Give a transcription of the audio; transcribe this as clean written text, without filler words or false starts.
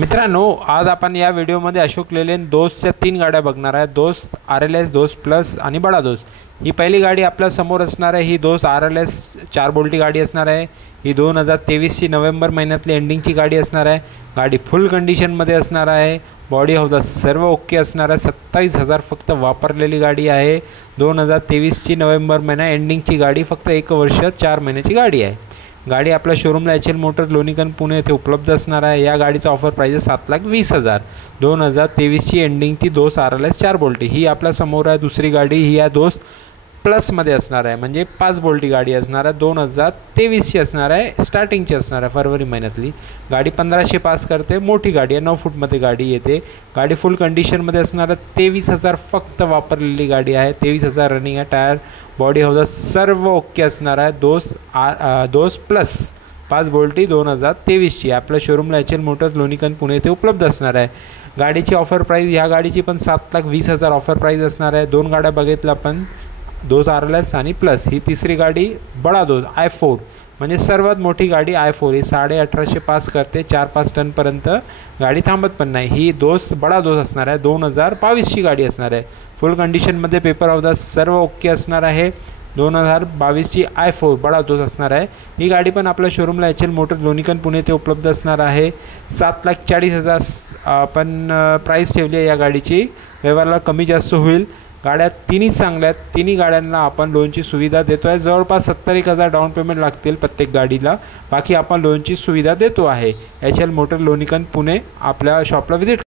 मित्रांनो, आज आपण या व्हिडिओमध्ये अशोक लेलँड दोस्तच्या 3 गाड्या बघणार आहे। दोस्त RLS, दोस्त प्लस आणि बडा दोस्त। ही पहिली गाडी आपल्या समोर असणार आहे। ही दोस्त RLS 4 बोल्टी गाडी असणार आहे। ही 2023 ची नोव्हेंबर महिन्यातली एंडिंगची गाडी असणार आहे। गाडी फुल कंडिशनमध्ये असणार आहे। बॉडी हाऊस सर्व ओके असणार आहे। 27,000 फक्त वापरलेली गाडी आहे। 2023 ची नोव्हेंबर महिना एंडिंगची गाडी, फक्त 1 वर्ष 4 महिन्याची गाडी आहे। गाडी आपल्या शोरूमला HL मोटर्स लोणीकन पुणे येथे उपलब्ध असणार आहे। या गाडीचा ऑफर प्राइस 7,20,000। 2023 ची एंडिंगची दोस्त RLS 4 बोल्टी ही आपल्या समोर आहे। दुसरी गाडी ही या दोस्त प्लसमध्ये असणार आहे, म्हणजे 5 बोल्टी गाडी असणार आहे। 2023 ची असणार आहे, स्टार्टिंगची असणार आहे फरवरी महिन्यातली। गाडी 1500 पास करते, मोठी गाडी आहे, 9 फूटमध्ये गाडी येते। गाडी फुल कंडिशनमध्ये असणार आहे। 23,000 फक्त वापरलेली गाडी आहे। 23,000 रनिंग आहे। टायर बॉडी हाऊस सर्व ओके असणार आहे। दोस्त प्लस 5 बोल्टी 2023 ची आपल्या शोरूमला HL मोटर्स लोणीकन पुणे येथे उपलब्ध असणार आहे। गाडीची ऑफर प्राइस ह्या गाडीची पण 7,20,000 ऑफर प्राइस असणार आहे। 2 गाड्या बघितल्या आपण, दोस्त RLS आणि प्लस। ही तिसरी गाडी बडा दोस्त I4, म्हणजे सर्वात मोठी गाडी I4 ही 1850 पास करते। 4-5 टनपर्यंत गाडी थांबत पण नाही। ही दोस्त बडा दोस्त असणार आहे। 2022 ची गाडी असणार आहे। फुल कंडिशनमध्ये पेपर हाऊस सर्व ओके असणार आहे। 2022 ची I4 बडा दोस्त असणार आहे। ही गाडी पण आपल्या शोरूमला HL मोटर्स लोणीकन पुणे येथे उपलब्ध असणार आहे। 7,40,000 आपण प्राईस ठेवली आहे या गाडीची। व्यवहाराला कमी जास्त होईल। गाड्या तिन्ही चांगल्या आहेत। तिन्ही गाड्यांना आपण लोनची सुविधा देतो आहे। जवळपास 70,000 डाऊन पेमेंट लागतील प्रत्येक गाडीला, बाकी आपण लोनची सुविधा देतो आहे। HL मोटर लोणीकन पुणे आपल्या शॉपला व्हिजिट